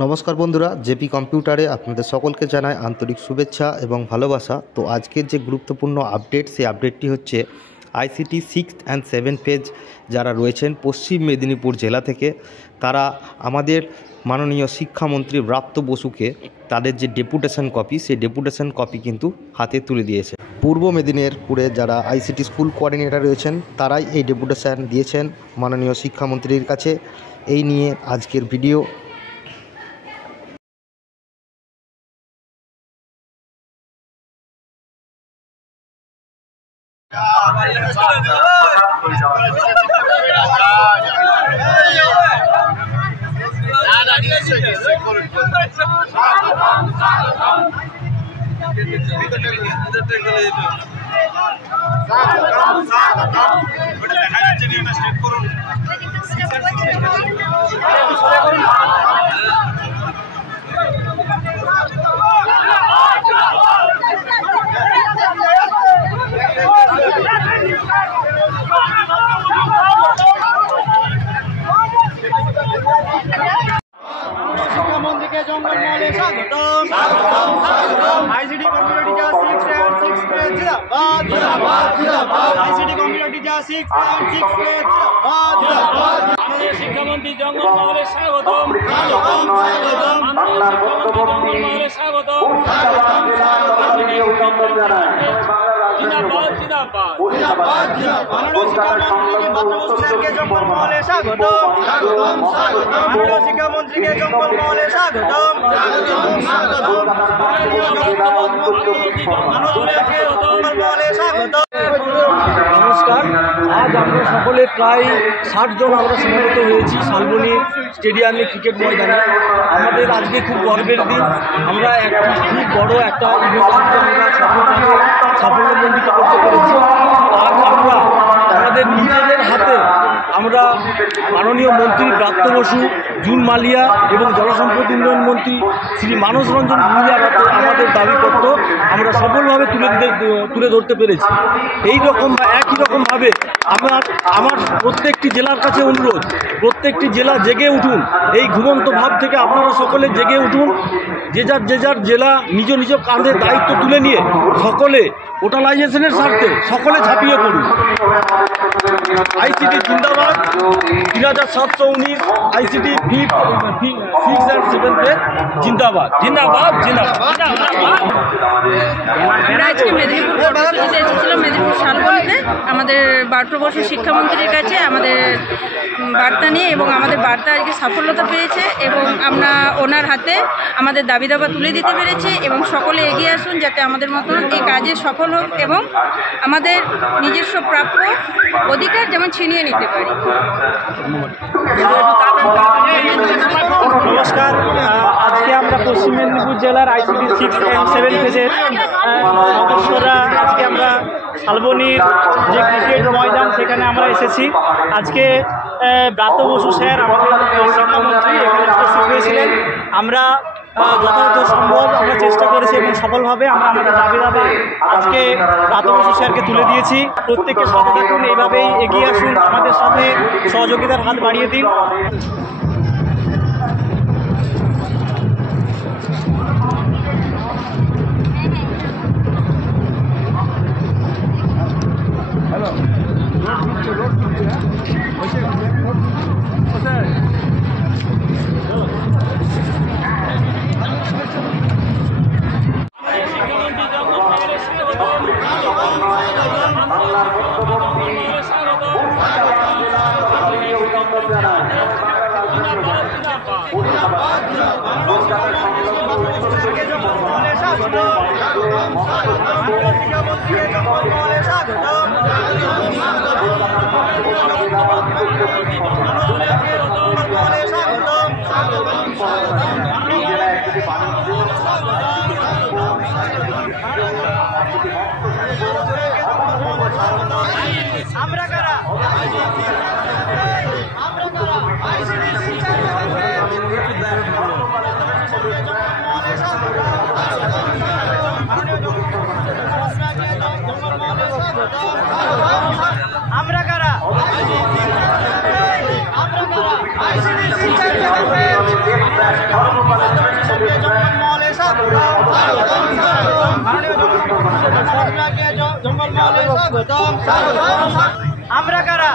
नमस्कार बंधुरा जेपी कम्पिউটারে আপনাদের সকলকে জানাই আন্তরিক শুভেচ্ছা এবং ভালোবাসা। তো আজকের যে গুরুত্বপূর্ণ আপডেট সেই আপডেটটি হচ্ছে ICT 6th and 7th page যারা রয়েছেন পশ্চিম মেদিনীপুর জেলা থেকে তারা আমাদের মাননীয় শিক্ষামন্ত্রী ব্রাত্য বসুকে তাদের যে ডেপুটেশন কপি সেই ডেপুটেশন কপি কিন্তু হাতে তুলে দিয়েছে। পূর্ব মেদিনীপুরে যারা আইসিটি স্কুল কোঅর্ডিনেটর রয়েছেন তারাই এই ডেপুটেশন দিয়েছেন মাননীয় শিক্ষামন্ত্রীর কাছে। এই নিয়ে আজকের ভিডিও। শিক্ষামন্ত্রীকে জঙ্গল মহলে স্বাগতম। ICT computer teacher 6 and 6 grade জিন্দাবাদ জিন্দাবাদ জিন্দাবাদ। ICT computer teacher 6 and 6 grade জিন্দাবাদ জিন্দাবাদ। আমাদের শিক্ষামন্ত্রী জঙ্গল মহলে স্বাগতম স্বাগতম স্বাগতম। বাংলার বক্তব্য মহলে স্বাগতম স্বাগতম স্বাগতম। জিন্দাবাদ জিন্দাবাদ জিন্দাবাদ জিন্দাবাদ। শিক্ষামন্ত্রীকে জঙ্গল মহলে স্বাগতম স্বাগতম স্বাগতম। শিক্ষামন্ত্রীকে জঙ্গল মহলে স্বাগতম স্বাগতম স্বাগতম। নমস্কার, আজ আমরা সকলে প্রায় 60 জন আমরা সমবেত হয়েছি শালবনী স্টেডিয়ামে ক্রিকেট ময়দানে। আমাদের আজকে খুব গর্বের দিন। আমরা খুব বড় একটা ইভেন্টকে আমরা সাফল্যমণ্ডিত করতে পেরেছি। আজ আমরা আমাদের নিজেদের হাতে আমরা মাননীয় মন্ত্রী ব্রাত্য বসু, জুন মালিয়া এবং জলসম্পদ উন্নয়ন মন্ত্রী শ্রী মানস রঞ্জন ভূঁইয়ার হাতে আমাদের দাবিপত্র আমরা সফলভাবে তুলে ধরতে পেরেছি। এই রকম একই রকমভাবে আমার প্রত্যেকটি জেলার কাছে অনুরোধ, প্রত্যেকটি জেলা জেগে উঠুন। এই ঘুমন্ত ভাব থেকে আপনারা সকলে জেগে উঠুন। যে যার জেলা নিজ নিজ কাঁধে দায়িত্ব তুলে নিয়ে সকলে টোটালাইজেশনের স্বার্থে সকলে ঝাঁপিয়ে পড়ুন। আইসিটি জিন্দাবাদ 3719 আইসিটি 6 and 7 পেজ জিন্দাবাদ জিন্দাবাদ জিন্দাবাদ। আজকে মেদিনীপুর এসেছিলাম মেদিনীপুর শালবনীতে আমাদের ব্রাত্য বসু শিক্ষামন্ত্রীর কাছে আমাদের বার্তা নিয়ে, এবং আমাদের বার্তা আজকে সাফল্যতা পেয়েছে এবং আমরা ওনার হাতে আমাদের দাবি দাবা তুলে দিতে পেরেছি। এবং সকলে এগিয়ে আসুন যাতে আমাদের মতন এই কাজে সফল হোক এবং আমাদের নিজস্ব প্রাপ্য অধিকার যেমন ছিনিয়ে নিতে পারি। নমস্কার, আজকে আমরা পশ্চিম মেদিনীপুর জেলার আইসিটি 6 and 7 পেজের সদস্যরা আজকে আমরা শালবনীর যে ক্রিকেট ময়দান সেখানে আমরা এসেছি। আজকে ব্রাত্য বসু স্যার আমাদের শিক্ষামন্ত্রী এখানে উপস্থিত হয়েছিলেন। আমরা যথাযথ সম্ভব আমরা চেষ্টা করেছি এবং সফলভাবে আমরা আমাদের দাবি দাবা আজকে ব্রাত্য বসু স্যারকে তুলে দিয়েছি। প্রত্যেককে সাথে থাকুন, এইভাবেই এগিয়ে আসুন, আমাদের সাথে সহযোগিতার হাত বাড়িয়ে দিন। আমরা কারা আমরা কারা আমরা কারা